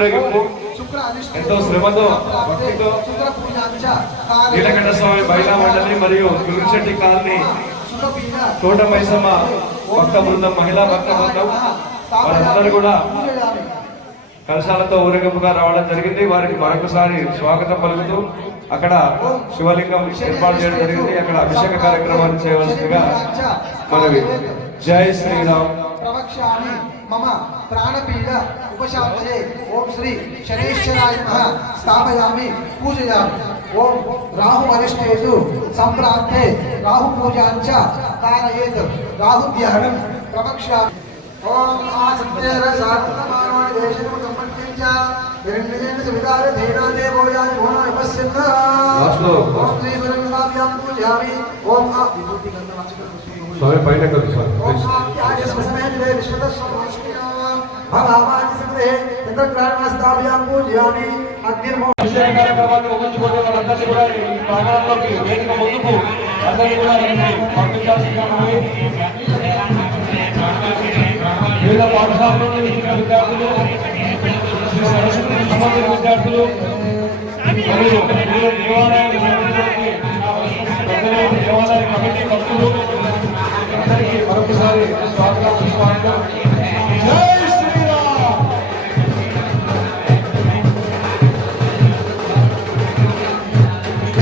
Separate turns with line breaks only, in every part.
ఊరేగింపు. ఎంతో శ్రమతో భక్తితో నీలకంఠ స్వామి బయట మండలి మరియు గురుశెట్టి కాలనీ తోట మైసమ్మ భక్త బృందం మహిళా భక్త బృందం వారందరూ కూడా కలశాలతో ఊరేగింపుగా రావడం జరిగింది. వారికి మరొకసారి స్వాగతం పలుకుతూ అక్కడ శివలింగం ఏర్పాటు చేయడం జరిగింది. అక్కడ అభిషేక కార్యక్రమాన్ని చేయవలసిందిగా మనవి. జై శ్రీరామ్.
మమ ప్రాణపీడ उपशाखये ओम श्री शनेश्वराय नमः स्थापयामि पूजयामि। ओम राहु अरिष्टेषु संप्राप्ते राहु पूजां च कारयेत् राहु ध्यानं प्रवक्षा ओम आसत्य रसात्ममानवाणि देशेन सम्पन्नं च हिरण्येन सुविदार धेनादे भोजानि
भोना विपश्यन्
वास्तु श्री परमकाव्यां पूजयामि। ओम आ विभूति गन्धवाचकं स्वामी पाइने
कर सर ओम आ
क्या
आज्ञा
स्मस्मेन विश्वतः स्वामी భవామాని సంగ్రహే చంద్రగ్రహణస్థాభ్యాం పూజయామి అగ్నిర్మో
అభిషేక కార్యక్రమాన్ని ముగించుకునే వాళ్ళందరినీ కూడా ఈ ప్రాంగణంలోకి వేదిక ముందుకు అందరినీ కూడా పంపించాల్సిందిగా వివిధ పాఠశాల నుండి వచ్చిన విద్యార్థులు శ్రీ సరస్వతి విద్యార్థులు మరియు సంబంధించినటువంటి దేవాలయ కమిటీ భక్తులు అందరికీ మరొకసారి స్వాగతం స్వాగతం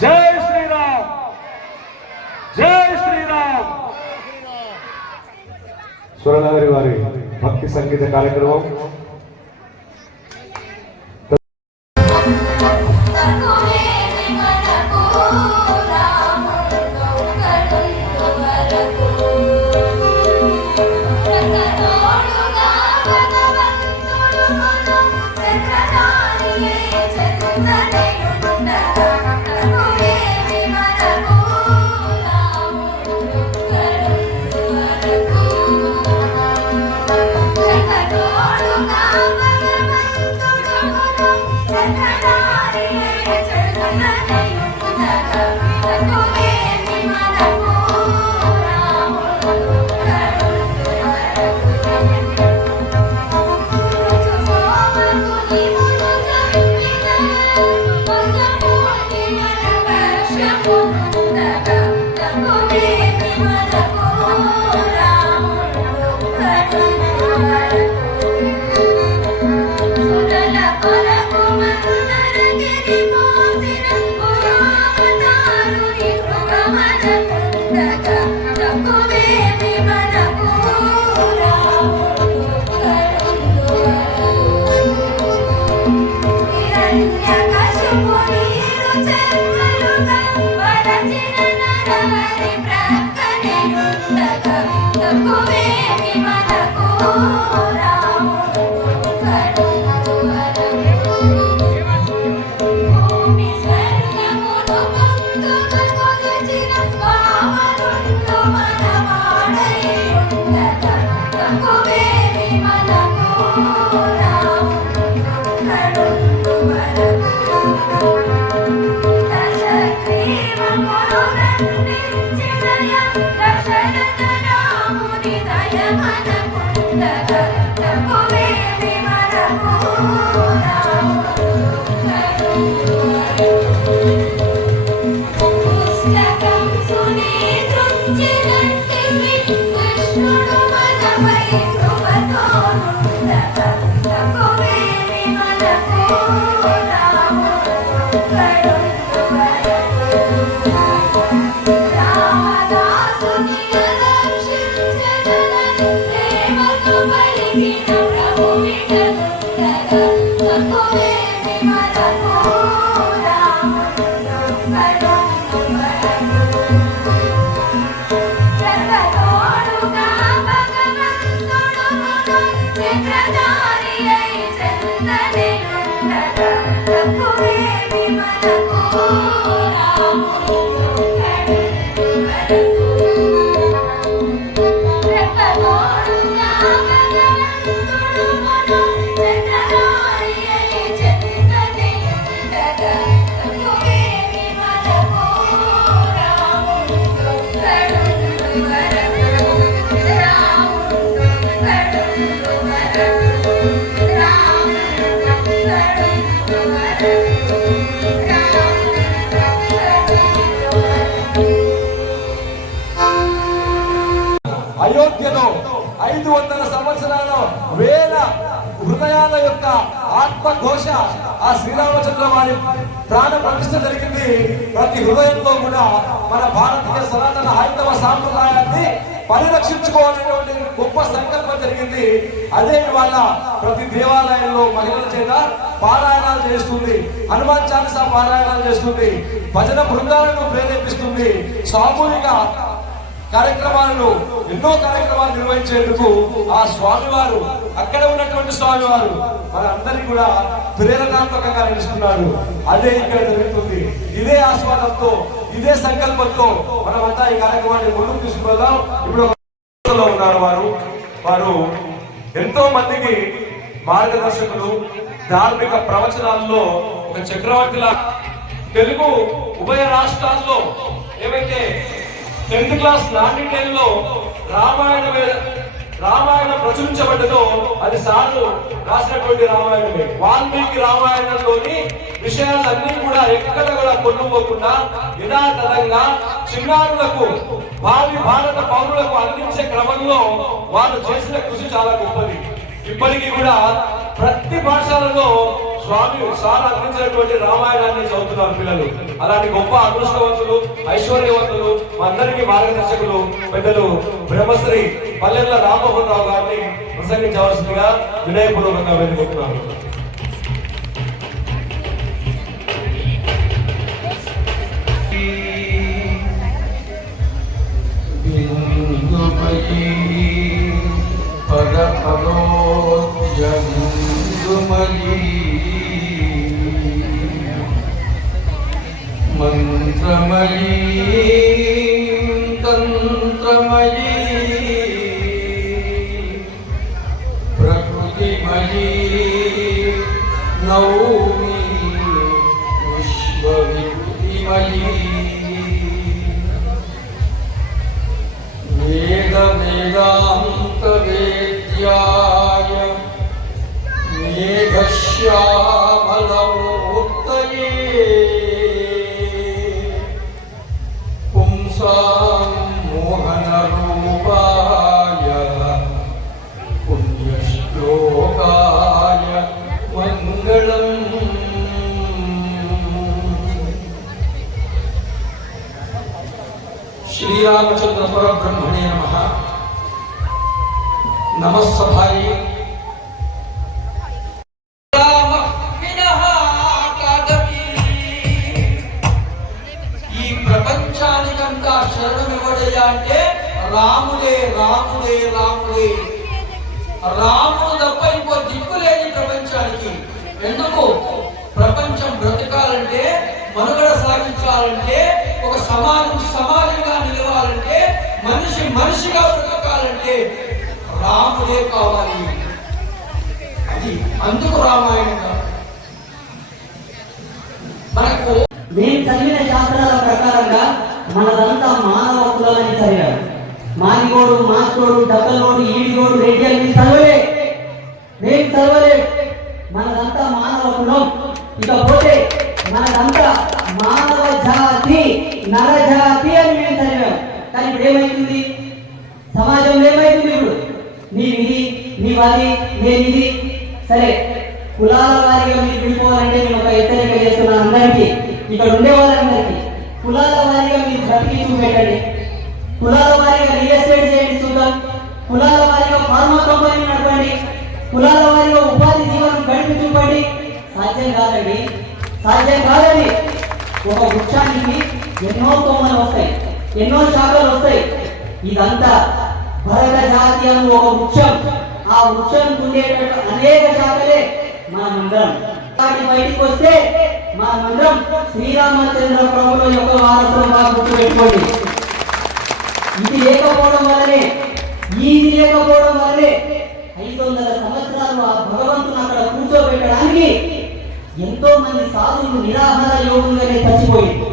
జై శ్రీరామ్ జై శ్రీరామ్ సురనగరి వారి భక్తి సంగీత కార్యక్రమం వందల సంవత్సరాల వేల హృదయాల యొక్క ఆత్మఘోష ఆ శ్రీరామచంద్ర వారి ప్రాణ ప్రతిష్ట జరిగింది. ప్రతి హృదయంలో కూడా మన భారతీయ సనాతన హైందవ సాంప్రదాయాన్ని పరిరక్షించుకోవాలనేటువంటి గొప్ప సంకల్పం జరిగింది. అదే ఇవాళ ప్రతి దేవాలయంలో మహిళల చేత పారాయణాలు చేస్తుంది. హనుమాన్ చాలీసా పారాయణాలు చేస్తుంది. భజన బృందాలను ప్రేరేపిస్తుంది. సామూహిక కార్యక్రమాలను ఎన్నో కార్యక్రమాలు నిర్వహించేందుకు ఆ స్వామివారు అక్కడ ఉన్నటువంటి స్వామివారు మనందరికీ కూడా ప్రేరణాత్మకంగా నిలుస్తున్నాడు. అదే ఇక్కడ జరుగుతుంది. ఇదే ఆస్వాదంతో ఇదే సంకల్పంతో మనమంతా ఈ కార్యక్రమాన్ని ముందుకు తీసుకువెళ్దాం. ఇప్పుడు ఉన్నారు వారు. వారు ఎంతో మందికి మార్గదర్శకులు ధార్మిక ప్రవచనాల్లో ఒక చక్రవర్తిలా తెలుగు ఉభయ రాష్ట్రాల్లో ఏవైతే టెన్త్ క్లాస్ నాణ్యతలో లో రామాయణమే రామాయణం ప్రచురించబడ్డదో అది సార్లు రాసినటువంటి రామాయణమే. వాల్మీకి రామాయణంలోని విషయాలన్నీ కూడా ఎక్కడ కూడా పొందుకోకుండా యథాతథంగా చిన్నారులకు భావి భారత పౌరులకు అందించే క్రమంలో వాళ్ళు చేసిన కృషి చాలా గొప్పది. ఇప్పటికీ కూడా ప్రతి పాఠశాలలో స్వామి సార్ అందించినటువంటి రామాయణాన్ని చదువుతున్నారు పిల్లలు. అలాంటి గొప్ప అదృష్టవంతులు ఐశ్వర్యవంతులు అందరికీ మార్గదర్శకులు పెద్దలు బ్రహ్మశ్రీ పల్లెల రామ్మోహన్ గారిని ప్రసంగించవలసిందిగా వినయపూర్వకంగా వేడుకుంటున్నాను.
బిందుమయీ పరపరో జందుమయీ કમલી నమస్సభాయి. ఈ ప్రపంచానికంతా శరణమివ్వడయ్యా అంటే రాముడే రాముడే రాముడే. రాముడు తప్ప ఇంకో దిక్కు లేని ప్రపంచానికి. ఎందుకు? ప్రపంచం బ్రతకాలంటే మనుగడ సాగించాలంటే ఒక సమాజం సమాజంగా నిలవాలంటే మనిషి మనిషిగా బ్రతకాలంటే రాముడే కావాలి. అది అందుకు రామాయణం మనకు
నేను చదివిన శాస్త్రాల ప్రకారంగా మనదంతా మానవ కులమని చదివాడు మానిగోడు మాస్కోడు డబ్బలోడు ఈడిగోడు రెడ్డి అని చదవలే. నేను చదవలే. మనదంతా మానవ కులం. ఇకపోతే మనదంతా మానవ జాతి నరజాతి అని మేము చదివాం. కానీ ఇప్పుడు ఏమైతుంది? సమాజంలో ఏమైతుంది ఇప్పుడు? నీవిది నీవది నేనిది సరే కులాల వారిగా మీరు విడిపోవాలంటే నేను ఒక హెచ్చరిక చేస్తున్నాను అందరికీ ఇక్కడ ఉండే వాళ్ళందరికీ. కులాల వారిగా మీరు బ్రతికి చూపెట్టండి. కులాల వారిగా రియల్ ఎస్టేట్ చేయండి చూద్దాం. కులాల వారిగా ఫార్మా కంపెనీ నడపండి. కులాల వారిగా ఉపాధి జీవనం గడిపి చూపండి. సాధ్యం కాదండి. సాధ్యం కాదండి. ఒక వృక్షానికి ఎన్నో కొమ్మలు వస్తాయి ఎన్నో శాఖలు వస్తాయి. ఇదంతా భరత జాతి అను ఒక వృక్షం. ఆ వృక్షం ఉండేటట్టు అనేక శాఖలే మనమందరం దాన్ని బయటికి వస్తే మనమందరం శ్రీరామచంద్ర ప్రభుల యొక్క వారసులుగా గుర్తుపెట్టుకోండి. ఇది లేకపోవడం వల్లనే ఇది లేకపోవడం వల్లనే ఐదు వందల సంవత్సరాలు ఆ భగవంతుని అక్కడ కూర్చోబెట్టడానికి ఎంతో మంది సాధువులు నిరాహార యోగులుగానే చచ్చిపోయింది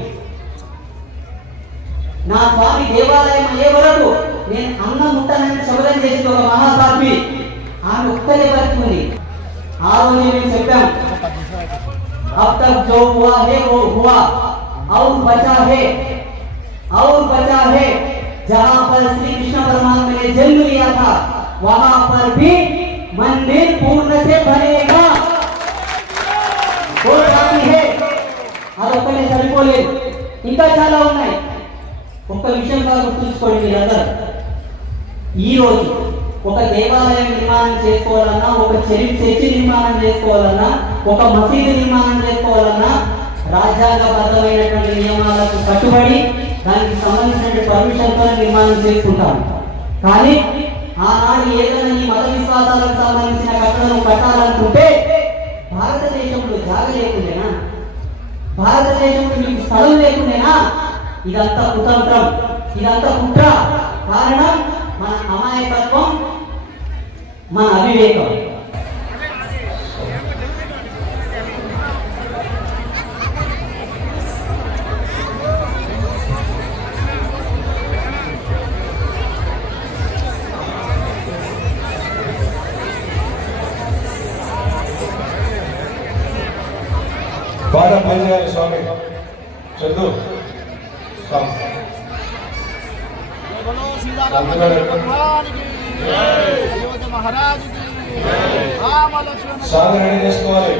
నా స్వామి దేవాలయం అయ్యే వరకు నేను అన్నం ముట్టనని శబదం చేసింది ఒక మహాసాధ్వి ఆమె ఒక్కనే బతుకుంది ఆ రోజు మేము చెప్పాం अब तक जो हुआ है वो हुआ और बचा है और बचा है जहां पर श्री कृष्ण परमात्मा ने जन्म लिया था वहां पर भी मंदिर पूर्ण से बनेगा वो बाकी है అదొక్కనే సరిపోలేదు ఇంకా చాలా ఉన్నాయి ఒక్క విషయం బాగా గుర్తుంచుకోండి మీరందరూ ఈ రోజు ఒక దేవాలయం నిర్మాణం చేసుకోవాలన్నా ఒక చెరి చర్చి నిర్మాణం చేసుకోవాలన్నా ఒక మసీదు నిర్మాణం చేసుకోవాలన్నా రాజ్యాంగబద్ధమైనటువంటి నియమాలకు కట్టుబడి దానికి సంబంధించిన పర్మిషన్తో నిర్మాణం చేసుకుంటాం. కానీ ఆనాడు ఏదైనా ఈ మత విశ్వాసాలకు సంబంధించిన కట్టడం కట్టాలనుకుంటే భారతదేశంలో జాగ లేకుండేనా? భారతదేశంలో మీకు స్థలం లేకుండేనా? ఇదంతా కుతంత్రం. ఇదంతా కుట్ర. కారణం మన అమాయకత్వం మన అవివేకం.
పాట ప్లే స్వామి. చందు స్వామి సాధన రెడీ చేసుకోవాలి.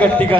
గట్టిగా